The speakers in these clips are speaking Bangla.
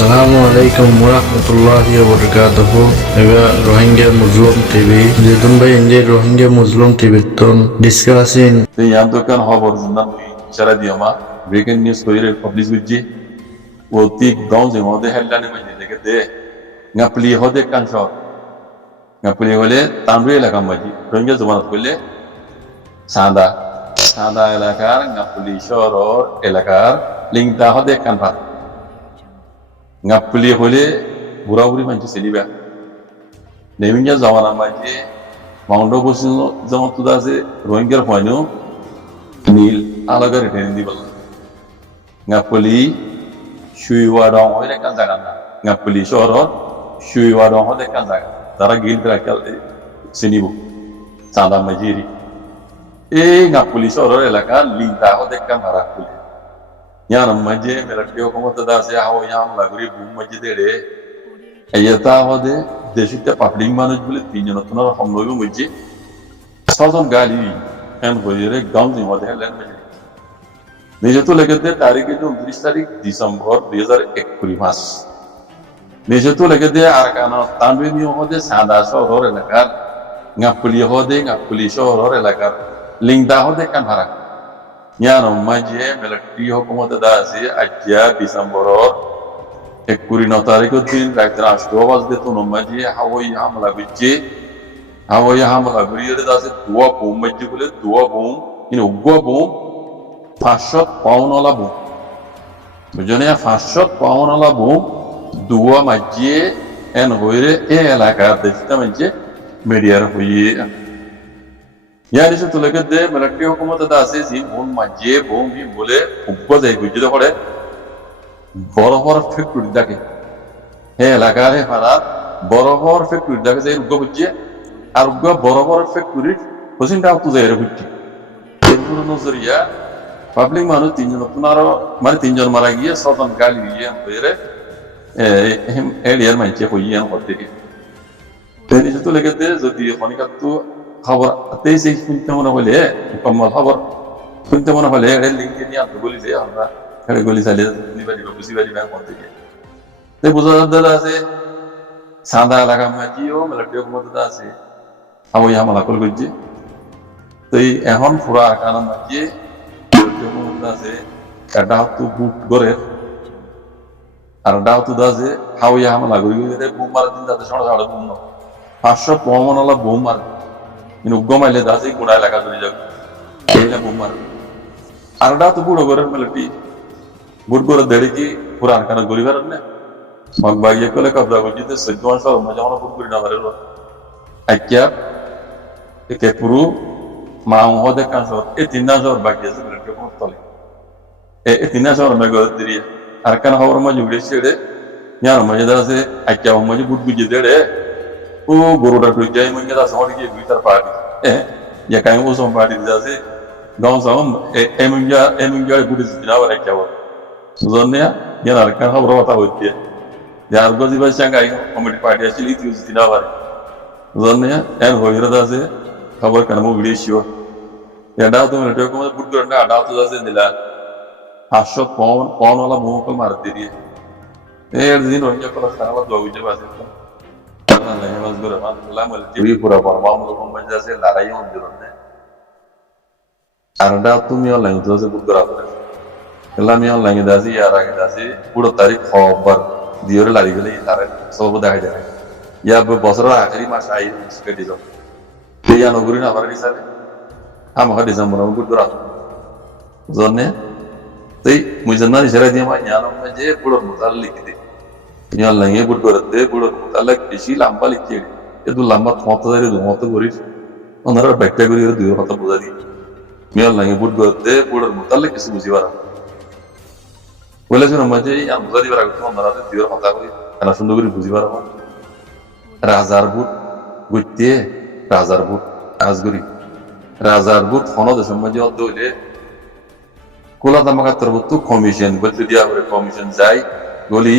Assalamu alaikum warahmatullahi wabarakatuh. Ega Rohingya Muslim TV. Jidun bhai inje Rohingya Muslim TV ton discussing. Yan tokan খবর জানলাম ইশারা দিও মা ব্রেকিং নিউজ কইরে পাবলিশ গুজি ওতি গাঁও যে মধ্যে হেডলাইন মানে দেখে দে ngappli hode kansho ngappli হলে তামরি এলাকা মাঝি রোহিঙ্গা জমানত করলে সাদা সাদা এলাকার ngappli শহর এলাকার লিংদা হদে কানফা ngappli হলে বুড়াবুড়ি মাঝি সেলিবা নেমিঙ্গা জমানা মাঝি মাউন্ট বসু জমাত আছে রোহিঙ্গার হয়নো নীল আলাদা রেটে দিবল ngappli শুইওয়া রং হইলে কান জায়গা না ngappli শহর শুইওয়া রং হলে কান জায়গা তারা গিল রাখাল সিনিবু চাঁদা মাঝিরি এই ngappli শহর এলাকা লিংদা হতে কান ভাড়া খুলে ইয়ার মাঝে মিলিটারি হুকুমত দাসে হাও ইয়াম লাগরি বুম মাঝে দেড়ে এয়তা হদে দেশিতে পাবলিক মানুষ বলে তিনজন তোনার হামলগো মাঝে ছজন গাড়ি এন হইরে গাঁও মধ্যে হেলেন মাঝে নিজে তো লেগে দে তারিখে 29 তারিখ ডিসেম্বর 2021 মাস নিজে তো লেগে দে আর কানা তানবিনি হদে সাদা শহর এলাকার ngappli শহর এলাকার লিংদা হদে কান ভাড়া ইয়ার মাঝে মিলিটারি হুকুমত দাসে আজ্জা ডিসেম্বর 21 তারিখ দিন রাত 8 বাজে তো মাঝে হাওয়াই হামলা করিয়ে দাসে দুয়া বোম মাঝে বলে দুয়া বোম ইন উগ্র বোম 500 পাউন্ডওয়ালা বোম বুঝনে 500 পাউন্ডওয়ালা বোম দুয়া মাঝে এন হইরে এ এলাকার দেশটা মাঝে মিডিয়ার হইয়ে ইয়ার এসে তুলে দে মিলিটারি হুকুমত দাসে জি বোম মাঝে বোম বি বলে উগ্র যাই বুঝতে করে বড় বড় ফ্যাক্টরি দেখে হে এলাকার হারাত বড় বড় ফ্যাক্টরি দেখে যে উগ্র বুঝছে আর উগ্র বড় বড় ফ্যাক্টরি হোসিনটাও তো যাই বুঝছি এরপর নজরিয়া পাবলিক মানুষ তিনজন মানে তিনজন মারা গিয়ে ছজন গাড়ি গিয়ে হয়ে এরিয়ার মাইছে হইয়ে হতে তো লেগে দে যদি খনিকার তো খবর তেইশে শুনতে মনে হলে কম্মল খবর শুনতে মনে হলে লিঙ্কে নিয়ে আনতে বলি যে আমরা গলি চালিয়ে নিবাড়ি বা বুঝি বাড়ি ব্যাংক থেকে বোঝা যাচ্ছে আছে সাদা এলাকা মাঝিও মিলিটারি হুকুমত আছে হাওয়াই হামলা করে গেছে তো এখন পুরা কারণ মাঝিয়ে আছে এটা হতো বুট গড়ের আর এটা হতো দাসে হাওয়াই হামলা করে গেছে বোম মারার দিন তাদের সাড়ে সাড়ে বোম 500 পাউন্ডওয়ালা বোম মার কিন্তু উগ্র মাইলে দাসে গোড়া এলাকা চলে যাবে এইটা বোম মার আর এটা হতো বুড়ো গড়ের মিলিটারি বুট গড়ের দেড়ে কি পুরা কারণ গরিবের না মগ বাইয়ে কলে কবজা করছি তো 14 মাস মজা মনে বুট করি না পারে আইকিয়া একে পুরো মাও হদে কাঁচর এই 3000 বাকি আছে মিলিটারি কোন তলে এই 3000 মেগা দিরি আর কান খবর মাঝে উড়ে ছেড়ে ইয়ার মাঝে দাসে আইকিয়া মাঝে বুট বুঝে দেড়ে ও গরুটা কই যাই মঙ্গে দাস আমার গিয়ে ভিতর পাড়ি ইয়া কাই ও সম পাড়ি দাসে গাঁও সম এমঙ্গা বুড়ি দিনা আর আইকিয়া জন্যে ইয়ার আর কান খবর কথা হইতে যার গজি বাই সাঙ্গাই কমিটি পার্টি আছে লিতি দিনা আর জন্যে এন হইরা দাসে খবর কান মো ভিডিও শিও এটা তো মিলিটারি কোন বুট করে না আডা তো দাসে দিলা 500 পাউন্ডওয়ালা মোকল মার দিয়ে এর দিন রোহিঙ্গা কলা সারা দোয়া বুঝে বাসে আল্লাহ হেফাজ করে আল্লাহ বলে টিভি পুরো পরমাণু কোম্পানি আছে লড়াই আন্দোলন নে আর এটা তুমি অনলাইন তো আছে বুক করা পড়ে এলা আমি অনলাইন দাসি আর আগে দাসি পুরো তারিখ খবর দিওরে লাগি গেলে তারে সব দেখা যায় ইয়া বছরের আখেরি মাস আই কেটে যাও এই নগরী না আমার দিছালে আমার ডিসেম্বর বুক করা জন্যে তাই মুজন্না ইশারা দিয়ে মা জানো যে পুরো মুতাল্লিক দে ইয়ার লাগে বুট করতে পুরো মুতাল্লিক বেশি লম্বা লিখে এত লম্বা থমতে ধরে ধমতে করিস ওনারা ব্যাখ্যা করি দুই কথা বোঝা দি মিয়ার লাগে বুট করতে পুরো মুতাল্লিক কিছু বুঝিবার বলেছেন মাঝে আর বোঝা দিবার আগে ওনারা দুই কথা কই এরা সুন্দর করে বুঝিবার রাজার বুট গুইতে রাজার বুট আজগরি রাজার বুট হনো দেশের মাঝে অদ্দ হইলে কোলা তামাকা তরবতু কমিশন বলতে দিয়া করে কমিশন যাই গলি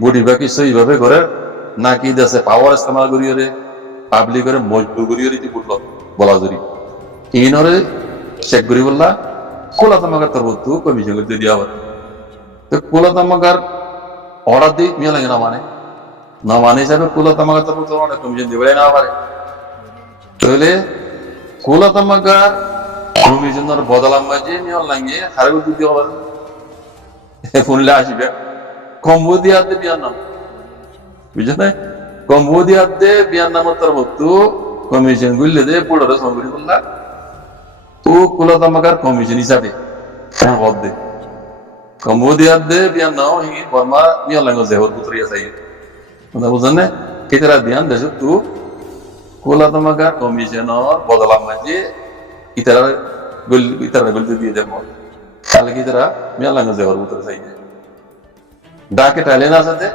বুড়ি বাকি সেইভাবে করে নাকি দেশে পাওয়ার ইস্তেমাল করিয়ে পাবলিক করে মজবুর করিয়ে বলা জরি ইনরে শেখ গরিবুল্লাহ কোলা তামাকা তরবতু কমিশন করতে দিয়া হবে তো কোলা তামাকার অর্ডার দিই মিয়া লাগে না মানে হিসাবে কুলা তামাকা তো অনেক কমিশন দিবে না পারে তাহলে কুলা তামাকা কমিশনের বদলাম মাঝে নিয়ম লাগে হারে দিতে হবে শুনলে আসবে কম্বোডিয়াতে বিয়ার নাম বুঝছো না কম্বোডিয়াতে বিয়ার নাম তার মতো কমিশন গুলি দে পুরো সংগঠন করলা ও কুলা তামাকার কমিশন হিসাবে বদ দে কম্বোডিয়াতে বিয়ার নাম হি বর্মা নিয়ম লাগে জেহর পুত্রিয়া চাই মানে বুঝছেন না কেতরা ধ্যান দেশ তু কুলা তামাকার কমিশনের বদলাম মাঝে ইতারা গলতি দিয়ে দেব তাহলে কিতরা নিয়ম লাগে জেহর পুত্র চাই ডাকে টাইলেন আছে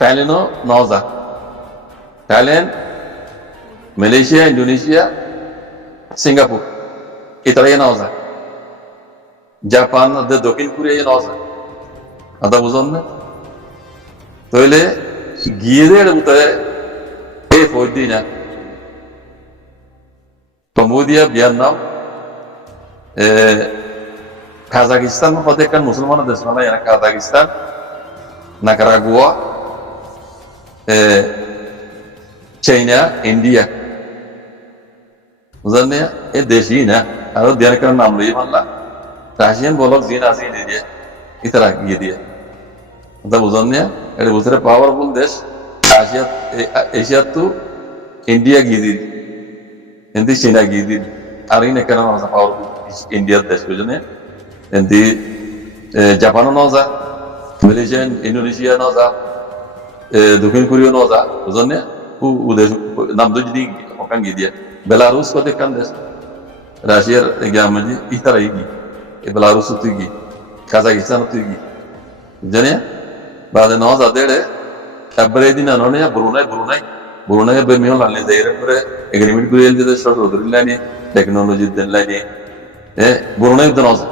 টাইলেনও নজা থাইল্যান্ড মালয়েশিয়া ইন্দোনেশিয়া সিঙ্গাপুর ইতারা নজা জাপান দক্ষিণ কোরিয়া নজা আদা বুঝন না তাহলে গিয়ে দেড় বুতায় এ ফৌদি না কম্বোডিয়া ভিয়েতনাম কাজাকিস্তান প্রত্যেকটা মুসলমান দেশ মানে কাজাকিস্তান নাকারাগুয়া চাইনা ইন্ডিয়া বুঝলেন না এ দেশই না আরো দেড় নাম লই মানলা রাশিয়ান বলক জিন আসি দিয়ে ইতারা গিয়ে দিয়ে বুঝলেন না এটা বুঝতে পাওয়ারফুল দেশ এশিয়া তো ইন্ডিয়া গিয়ে দিল এমনি চীনা গিয়ে দিল আর ইন কেন পাওয়ারফুল ইন্ডিয়ার দেশ বুঝলেন এমনি জাপানও নজা মালয়েশিয়া ইন্দোনেশিয়া নজা দক্ষিণ কোরিয়া নজা বুঝলেন না দেশ নাম তো যদি ওখান গিয়ে দিয়ে বেলারুস কত কান দেশ রাশিয়ার মানে ইতারাই গিয়ে বেলারুস তুই গিয়ে কাজাকিস্তান তুই গিয়ে জানে بعد نوزا ديره تبريدين انونيا بروناي بميون لاني دايره پر اگريمنت گريل دي شورت ودرلاني টেকনোলজি দেনলানি بروناي دنوزا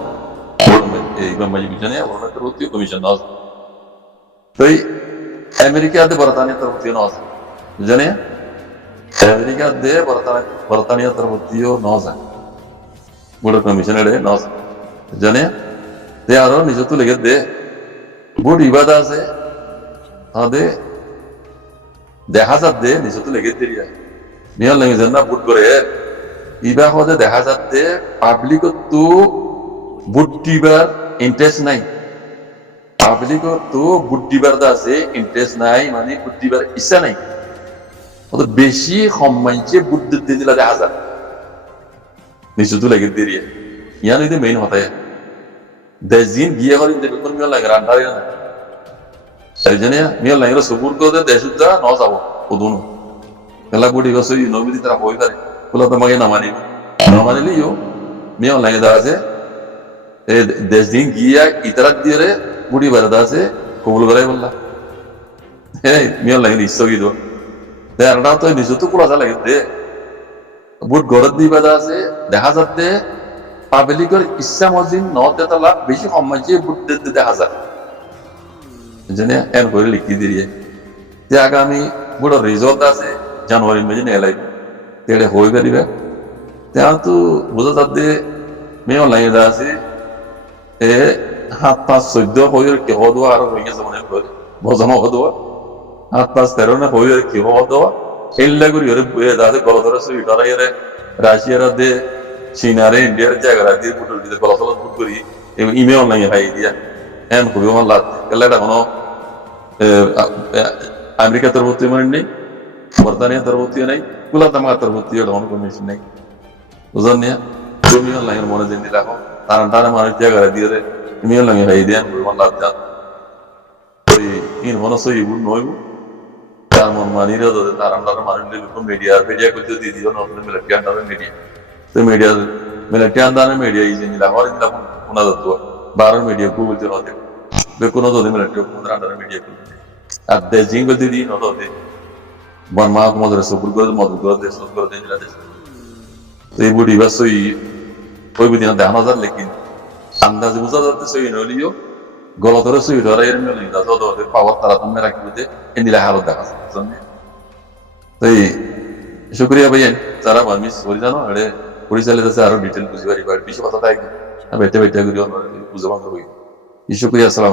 এগুলো মাঝে বিজনে بروناي তরফতি কমিশন নজা তাই আমেরিকাতে বর্তমানে তরফতি নজা জানে আমেরিকাতে বর্তমানে তরফতিও নজা বড় কমিশনের নজা জানে তে আরো নিজতো লেগে দে বুট ইবাদা আছে তাদের দেখা যাচ্ছে নিচে তো লেগে দিয়ে নিয়ম লেগে যান না বুট করে ইবা হতে দেখা যাচ্ছে পাবলিক তো বুট দিবার ইন্টারেস্ট নাই পাবলিক তো বুট দিবার আছে ইন্টারেস্ট নাই মানে বুট দিবার ইচ্ছা নাই ওদের বেশি সম্মানছে বুট দিতে দিলা দেখা যায় নিচে তো লেগে দিয়ে ইয়ান এই মেইন হতায় দেশদিন গিয়ে করেন যে কোন মিল লাগে রান্নারে না সেই জন্য মিল লাগে সবুর করে দেশ উদ্দা ন যাবো ওদুনো কেলা বুড়ি গছই নবীদি তারা হই পারে কোলা তোমাকে না মানিলিও মিল লাগে দা আছে এই দেশদিন গিয়া ইতারাত দিয়ে রে বুড়ি বাড়া আছে কবুল করে বললা এই মিল লাগে ইচ্ছাকি দো দেড়টা তো নিজে তো কোলা লাগে দে বুট গরত দিবা আছে দেখা যাচ্ছে পাবলিকের ইচ্ছা মজিন নটা লাখ বেশি সম্মানছে বুট দিতে দেখা যায় জেনে এন করে লিখি দিয়ে যে আগামী বড় রিজল্ট আছে জানুয়ারি মাঝে এলাই তেড়ে হয়ে পারিবে তেমন তো বোঝা যাচ্ছে মেয়ে লাগে আছে এ 7-5-14 হয়ে কেহ দেওয়া আর হয়ে গেছে মনে করে ভজমা দেওয়া 7-5-13 হয়ে কেহ দেওয়া এল্লা করি আছে গলধরে সুইটারা রাশিয়ার দে চীনারে ইন্ডিয়ার জায়গা দিয়ে ফুটল দিতে গলাচল ফুট করি ইমেল নাই ভাই দিয়া এন খুবই আমার লাভ কেলা এটা কোনো আমেরিকা তরফতি মানে নেই বর্তানিয়া তরফতিও নাই কুলা তামাকা তরফতিও কোনো কমিশন নেই বুঝলেন না ইমেল নাই মনে দিন রাখো তারা মানুষ জায়গা দিয়ে ইমেল নাই ভাই দিয়া খুবই আমার লাভ যান ওই ইন মনে সই নইব তার মন মানিরে তার আমরা মানুষ মিডিয়া করতে দিয়ে দিও নতুন মিডিয়া तो मीडिया मेरा क्या अंदाज़ है मीडिया इसे नहीं लगा और इतना कुना दत्तो बारह मीडिया को बोलते रहते बेकुना तो मेरा टीओ कुना अंदर मीडिया को अब देजिंग बोलते दी ना तो दे बर्मा को मदर सुपर कर दे जिला दे तो ये बुढ़ी बस सोई कोई भी दिन ध्यान आज़ाद लेकिन अंदाज़ बुझा जाते सोई न लियो गलत और सोई डरा यार में नहीं दादा तो पावर तारा तुम मेरा क्यों दे इन दिला हालत देखा समझे तो ये शुक्रिया भैया सारा बामिस हो जानो अरे পরিচালিত আরো ডিটেল বুঝতে পারি বেশি কথা তাই বেটে করি বুঝতে পারবো শুক্রিয়া আসসালাম